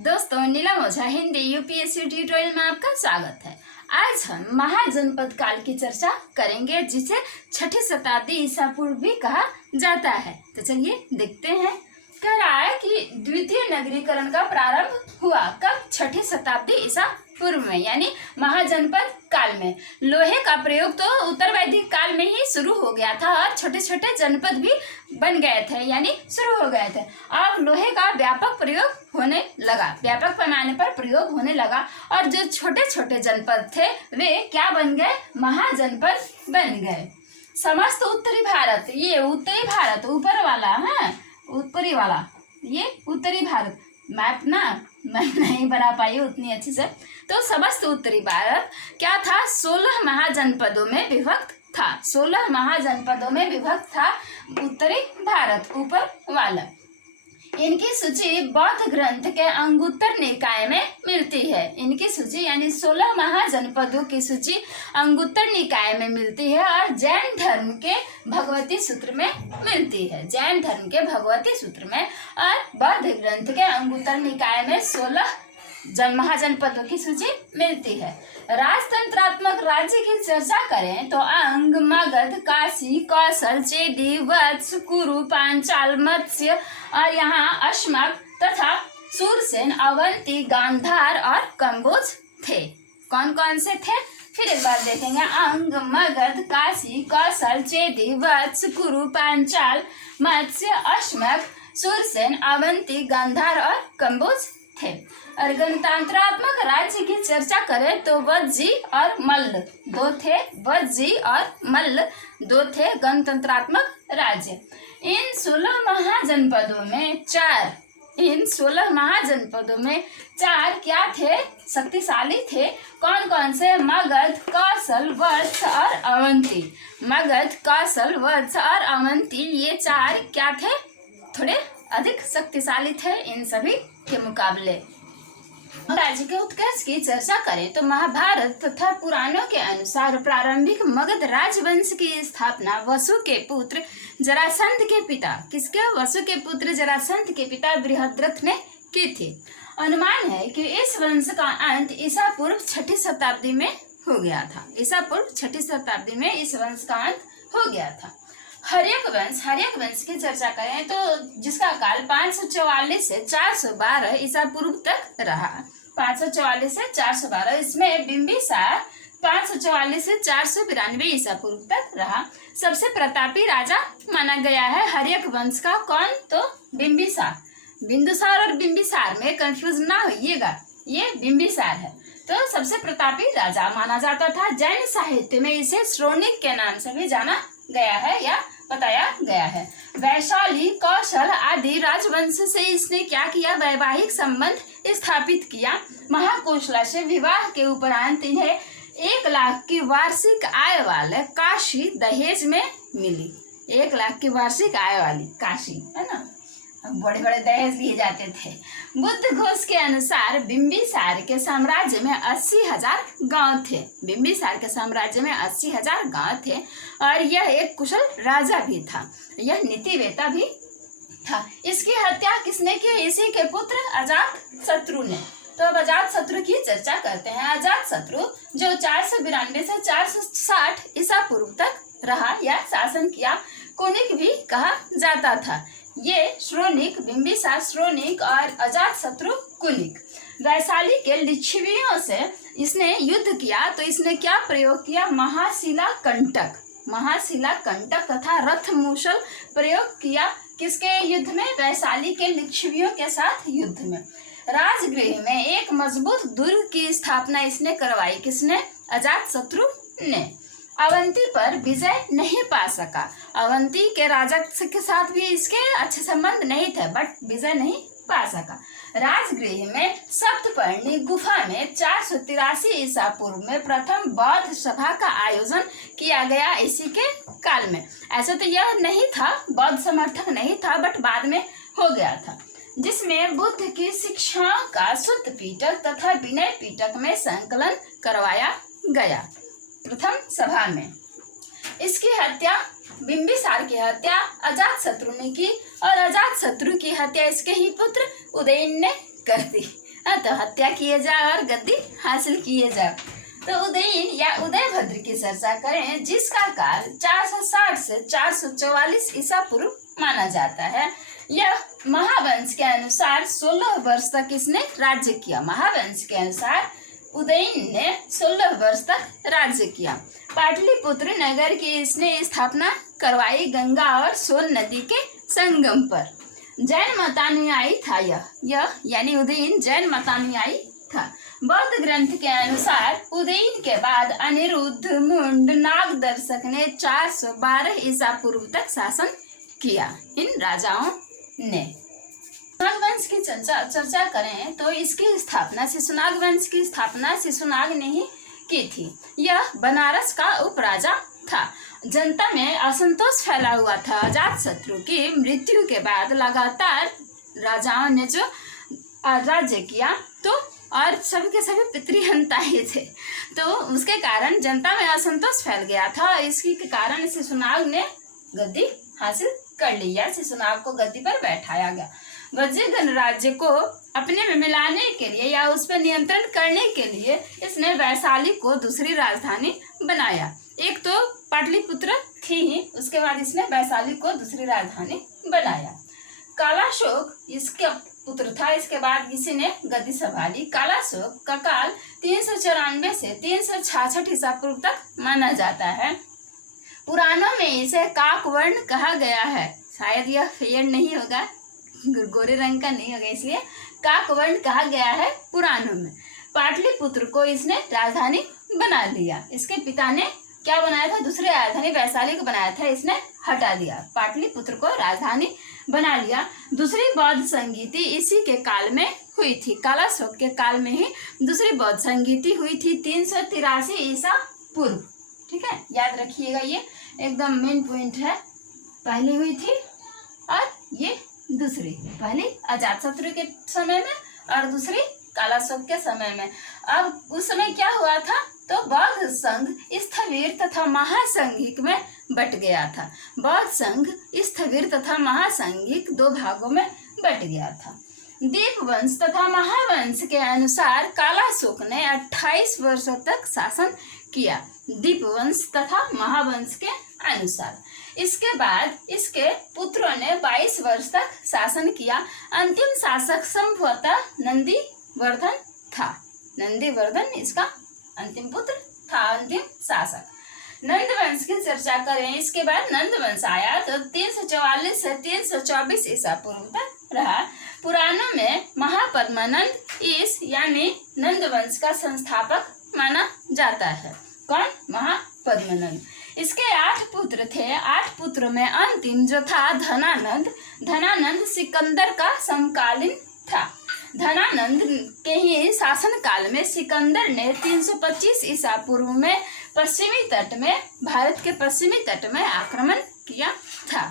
दोस्तों, नीलम ओझा Hindi UPSC tutorial में आपका स्वागत है। आज हम महाजनपद काल की चर्चा करेंगे, जिसे छठी शताब्दी ईसा पूर्व भी कहा जाता है। तो चलिए देखते हैं। कह रहा है कि द्वितीय नगरीकरण का प्रारंभ हुआ कब? छठी शताब्दी ईसा पूर्व में, यानी महाजनपद काल में। लोहे का प्रयोग तो उत्तर वैदिक काल में ही शुरू हो गया था और छोटे छोटे जनपद भी बन गए थे, यानी शुरू हो गए थे। अब लोहे का व्यापक प्रयोग होने लगा, व्यापक पैमाने पर प्रयोग होने लगा और जो छोटे छोटे जनपद थे वे क्या बन गए? महाजनपद बन गए। समस्त उत्तरी भारत, ये उत्तरी भारत ऊपर वाला है, उत्तरी वाला, ये उत्तरी भारत। मैप ना मैं नहीं बना पाई उतनी अच्छी से। तो समस्त उत्तरी भारत क्या था? 16 महाजनपदों में विभक्त था। 16 महाजनपदों में विभक्त था उत्तरी भारत ऊपर वाला। इनकी सूची बौद्ध ग्रंथ के अंगुत्तर निकाय में मिलती है। इनकी सूची यानी 16 महाजनपदों की सूची अंगुत्तर निकाय में मिलती है और जैन धर्म के भगवती सूत्र में मिलती है। जैन धर्म के भगवती सूत्र में और बौद्ध ग्रंथ के अंगुत्तर निकाय में 16 महाजनपदों की सूची मिलती है। राजतंत्रात्मक राज्य की चर्चा करें तो अंग, मगध, काशी, कौशल, चेदी, वत्स, कुरु, पांचाल, मत्स्य और यहाँ अश्मक तथा सूरसेन, अवंती, गांधार और कंबोज थे। कौन कौन से थे? फिर एक बार देखेंगे। अंग, मगध, काशी, कौशल, चेदी, वत्स, कुरु, पांचाल, मत्स्य, अश्मक, सूरसेन, अवंती, गांधार और कंबोज थे। और गणतंत्रात्मक राज्य की चर्चा करें तो वज्जी और मल्ल दो थे। वज्जी और मल्ल दो थे गणतंत्रात्मक राज्य। इन 16 महाजनपदों में चार क्या थे? शक्तिशाली थे। कौन कौन से? मगध, कौशल, वत्स और अवंती। मगध, कौशल, वत्स और अवंती, ये चार क्या थे? थोड़े अधिक शक्तिशाली थे इन सभी के मुकाबले। राज्य के उत्कर्ष की चर्चा करें तो महाभारत तथा पुराणों के अनुसार प्रारंभिक मगध राजवंश की स्थापना वसु के पुत्र जरासंध के पिता, किसके? वसु के पुत्र जरासंध के पिता बृहद्रथ ने की थी। अनुमान है कि इस वंश का अंत ईसा पूर्व छठी शताब्दी में हो गया था। ईसा पूर्व छठी शताब्दी में इस वंश का अंत हो गया था। हर्यक वंश की चर्चा करें तो जिसका काल 544 से 412 ईसा पूर्व तक रहा। 544 से 412, इसमें बिंबिसार 544 से 492 ईसा पूर्व तक रहा। सबसे प्रतापी राजा माना गया है हर्यक वंश का। कौन? तो बिंबिसार। बिंदुसार और बिंबिसार में कंफ्यूज ना होइएगा, ये बिंबिसार है। तो सबसे प्रतापी राजा माना जाता था। जैन साहित्य में इसे श्रोणिक के नाम से भी जाना गया है या बताया गया है। वैशाली, कौशल आदि राजवंश से इसने क्या किया? वैवाहिक संबंध स्थापित किया। महाकोशला से विवाह के उपरांत इन्हें 1 लाख की वार्षिक आय वाले काशी दहेज में मिली। 1 लाख की वार्षिक आय वाली काशी, है ना? बड़े बड़े दहेज लिए जाते थे। बुद्ध घोष के अनुसार बिंबिसार के साम्राज्य में 80,000 गांव थे। बिंबिसार के साम्राज्य में 80,000 गांव थे और यह एक कुशल राजा भी था, यह नीतिवेता भी था। इसकी हत्या किसने की? इसी के पुत्र अजात शत्रु ने। तो अब अजात शत्रु की चर्चा करते हैं। अजात शत्रु जो 492 से 460 ईसा पूर्व तक रहा या शासन किया, कुनिक भी कहा जाता था। ये श्रोणिक, बिंबिसार श्रोणिक और अजात शत्रु कुनिक। वैशाली के लिच्छवियों से इसने युद्ध किया तो इसने क्या प्रयोग किया? महाशिला कंटक तथा रथ मूसल प्रयोग किया। किसके युद्ध में? वैशाली के लिच्छवियों के साथ युद्ध में। राजगृह में एक मजबूत दुर्ग की स्थापना इसने करवाई। किसने? अजात शत्रु ने। अवंती पर विजय नहीं पा सका। अवंती के राजा के साथ भी इसके अच्छे संबंध नहीं थे, बट विजय नहीं पा सका। राजगृह में सप्तपर्णी गुफा में 483 ईसा पूर्व में प्रथम बौद्ध सभा का आयोजन किया गया इसी के काल में। ऐसा तो यह नहीं था, बौद्ध समर्थक नहीं था, बट बाद में हो गया था, जिसमें बुद्ध की शिक्षाओं का सुत्त पीटक तथा विनय पीटक में संकलन करवाया गया प्रथम सभा में। इसकी हत्या, बिंबिसार की हत्या अजात शत्रु ने की और अजात शत्रु की हत्या इसके ही पुत्र उदयन ने कर दी। तो हत्या किए जाए और गद्दी हासिल किए जाए। तो उदयन या उदयभद्र की चर्चा करें, जिसका काल 460 से 444 ईसा पूर्व माना जाता है। यह महावंश के अनुसार 16 वर्ष तक इसने राज्य किया। महावंश के अनुसार उदयन ने 16 वर्ष तक राज्य किया। पाटलिपुत्र नगर की इसने स्थापना करवाई गंगा और सोन नदी के संगम पर। जैन मतानुयायी था यह यानी उदयन जैन मतानुयायी था। बौद्ध ग्रंथ के अनुसार उदयन के बाद अनिरुद्ध मुंड नागदर्शक ने 412 ईसा पूर्व तक शासन किया। इन राजाओं ने शिशुनाग वंश की चर्चा करें तो इसकी स्थापना शिशुनाग वंश की स्थापना शिशुनाग ने ही की थी। यह बनारस का उपराजा था। जनता में असंतोष फैला हुआ था। अजातशत्रु की मृत्यु के बाद लगातार राजाओं ने जो राज्य किया तो और सभी के सभी पितृहंताए थे, तो उसके कारण जनता में असंतोष फैल गया था। इसके कारण शिशुनाग ने गद्दी हासिल कर लिया। शिशुनाग को गद्दी पर बैठाया गया। वज्र गणराज्य को अपने में मिलाने के लिए या उस पर नियंत्रण करने के लिए इसने वैशाली को दूसरी राजधानी बनाया। एक तो पाटलिपुत्र थी ही, उसके बाद इसने वैशाली को दूसरी राजधानी बनाया। कालाशोक इसका पुत्र था। इसके बाद इसी ने गद्दी संभाली। कालाशोक का काल 394 से 366 ईसा पूर्व तक माना जाता है। पुराणों में इसे काकवर्ण कहा गया है। शायद यह फेयर नहीं होगा, गोरे रंग का नहीं होगा, इसलिए काकवर्ण कहा गया है पुराणों में। पाटलिपुत्र को इसने राजधानी बना लिया। इसके पिता ने क्या बनाया था? दूसरी राजधानी वैशाली को बनाया था, इसने हटा दिया। पाटलिपुत्र को राजधानी बना लिया। दूसरी बौद्ध संगीति इसी के काल में हुई थी। कालाशोक के काल में ही दूसरी बौद्ध संगीति हुई थी 383 ईसा पूर्व। ठीक है, याद रखिएगा, ये एकदम मेन पॉइंट है। पहली हुई थी और ये दूसरी, पहली अजातशत्रु के समय में और दूसरी कालाशोक के समय में। अब उस समय क्या हुआ था? तो बौद्ध संघ स्थविर तथा महासंघिक में बट गया था। बौद्ध संघ स्थविर तथा महासंघिक दो भागों में बट गया था। दीपवंश तथा महावंश के अनुसार कालाशोक ने 28 वर्षों तक शासन किया। दीपवंश तथा महावंश के अनुसार इसके बाद इसके पुत्रों ने 22 वर्ष तक शासन किया। अंतिम शासक संभवतः नंदीवर्धन था। नंदीवर्धन इसका अंतिम पुत्र था, अंतिम शासक। नंदवंश की चर्चा करें, इसके बाद नंदवंश आया तो 344 से 324 ईसा पूर्व तक रहा। पुराणों में महापद्मानंद इस यानी नंदवंश का संस्थापक माना जाता है। कौन? महापद्मानंद। इसके 8 पुत्र थे। 8 पुत्रों में अंतिम जो था धनानंद सिकंदर का समकालीन था। धनानंद के ही शासन काल में सिकंदर ने 325 ईसा पूर्व में पश्चिमी तट में भारत के पश्चिमी तट में आक्रमण किया था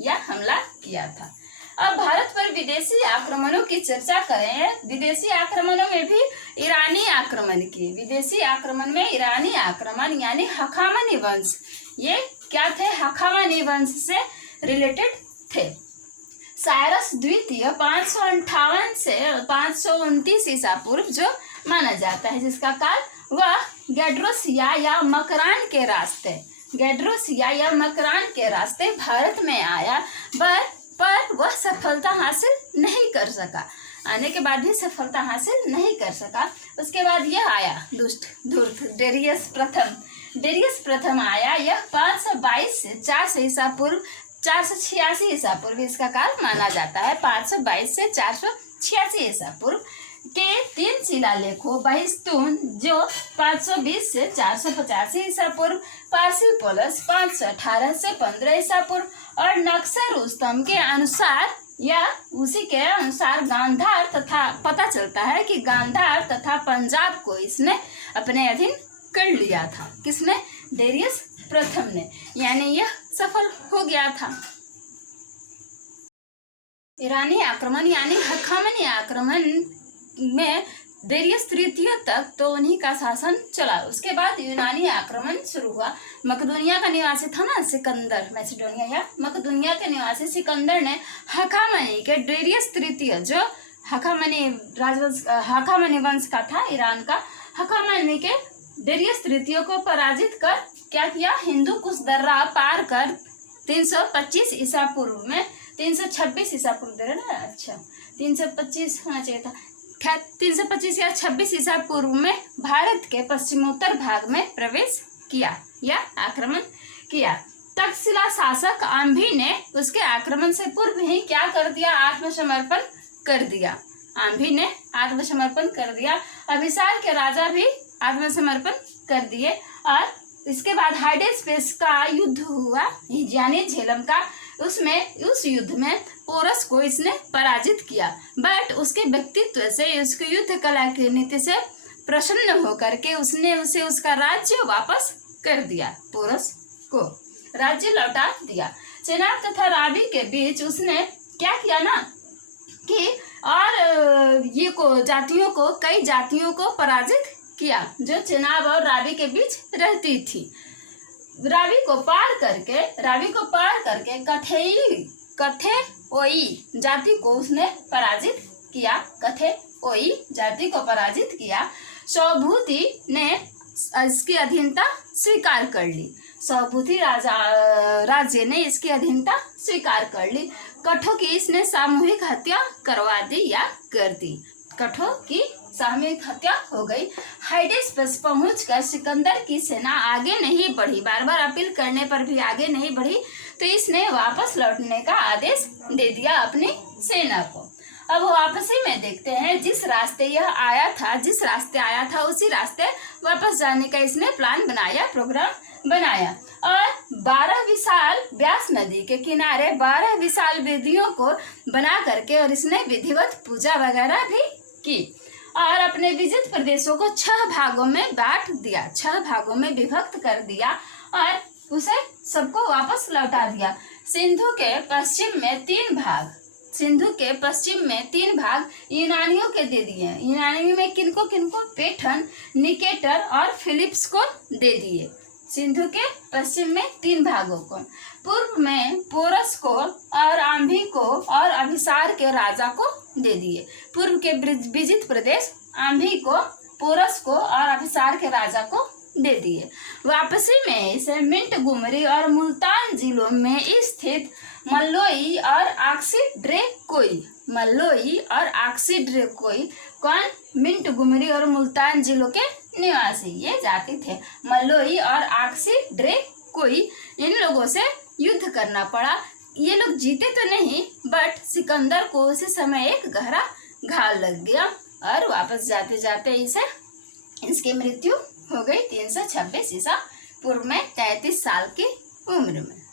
या हमला किया था। अब भारत पर विदेशी आक्रमणों की चर्चा करें। विदेशी आक्रमणों में भी ईरानी आक्रमण किए। विदेशी आक्रमण में ईरानी आक्रमण यानी हखामनी वंश, ये क्या थे? हखामनी वंश से रिलेटेड थे। साइरस द्वितीय 558 से 529 ईसा पूर्व जो माना जाता है, जिसका काल वह गैड्रोसिया या मकरान के रास्ते भारत में आया, पर वह सफलता हासिल नहीं कर सका। आने के बाद भी सफलता हासिल नहीं कर सका। उसके बाद यह आया दुष्ट धूर्त डेरियस प्रथम आया। यह 522 से 400 ईसा पूर्व 486 ईसा पूर्व इसका काल माना जाता है। 522 से 486 ईसा पूर्व के 3 शिलालेखों बहिस्तून जो 520 से 485 ईसा पूर्व, पार्सिपोलस 518 से 15 ईसा पूर्व और नक्शा रुस्तम के अनुसार या उसी के अनुसार गांधार तथा पता चलता है कि गांधार तथा पंजाब को इसने अपने अधीन कर लिया था। किसने? डेरियस प्रथम ने, यानी यह सफल हो गया था। ईरानी आक्रमण यानी हखामनी आक्रमण में डेरियस तृतीय तक तो उन्हीं का शासन चला। उसके बाद यूनानी आक्रमण शुरू हुआ। मकदूनिया का निवासी था ना सिकंदर, मैसिडोनिया या मकदूनिया के निवासी सिकंदर ने हखामनी के डेरियस तृतीय जो हखामनी वंश का था, ईरान का। हखामनी के डेरियस तृतीय को पराजित कर क्या किया, हिंदू कुश दर्रा पार कर 325 ईसा पूर्व में, 326 ईसा पूर्व दे रहे ना, अच्छा 325 होना चाहिए था, 325 या 26 ईसा पूर्व में भारत के पश्चिमोत्तर भाग में प्रवेश किया या आक्रमण किया। तक्षशिला शासक आंभी ने उसके आक्रमण से पूर्व ही क्या कर दिया, आत्मसमर्पण कर दिया। आंभी ने आत्मसमर्पण कर दिया। अभिसार के राजा भी आत्मसमर्पण कर दिए। और इसके बाद हाइडेस्पेस का युद्ध हुआ, यानी झेलम का। उस युद्ध में पोरस को इसने पराजित किया, बट उसके व्यक्तित्व से, उसके युद्ध कला की नीति से प्रसन्न होकर के उसने उसे उसका राज्य वापस कर दिया। पोरस को राज्य लौटा दिया। चेनाब तथा रावी के बीच उसने क्या किया ना कि और कई जातियों को पराजित किया जो चेनाब और रावी के बीच रहती थी। रावी को पार करके कथेओई जाति को उसने पराजित किया। कथेओई जाति को पराजित किया। सौभूति ने इसकी अधीनता स्वीकार कर ली। सौभूति राज्य ने इसकी अधीनता स्वीकार कर ली। कठों की इसने सामूहिक हत्या करवा दी या कर दी। कठों की सामूहिक हत्या हो गई। हाइडेस्पेस पहुंचकर सिकंदर की सेना आगे नहीं बढ़ी, बार बार अपील करने पर भी आगे नहीं बढ़ी, तो इसने वापस लौटने का आदेश दे दिया अपनी सेना को। अब वापसी में देखते हैं, जिस रास्ते आया था उसी रास्ते वापस जाने का इसने प्लान बनाया, प्रोग्राम बनाया। और 12 विशाल व्यास नदी के किनारे 12 विशाल वेदियों को बना करके और इसने विधिवत पूजा वगैरह भी की और अपने विजित प्रदेशों को 6 भागों में बांट दिया, 6 भागों में विभक्त कर दिया और उसे सबको वापस लौटा दिया। सिंधु के पश्चिम में 3 भाग यूनानियों के दे दिए। यूनानियों में किनको पेठन, निकेटर और फिलिप्स को दे दिए। सिंधु के पश्चिम में 3 भागों को, पूर्व में पोरस को और आंभी को और अभिसार के राजा को दे दिए। पूर्व के विजित प्रदेश आंभी को, पोरस को और अभिसार के राजा को दे दिए। वापसी में इसे मिंटगुमरी और मुल्तान जिलों में स्थित मल्लोई और आक्सीड्रेकोई कौन, मिंटगुमरी और मुल्तान जिलों के निवासी ये जाति थे। मल्लोई और आक्सीड्रेकोई, इन लोगों से युद्ध करना पड़ा। ये लोग जीते तो नहीं, बट सिकंदर को उसी समय एक गहरा घाव लग गया और वापस जाते जाते इसकी मृत्यु हो गई 326 ईसा पूर्व में 33 साल की उम्र में।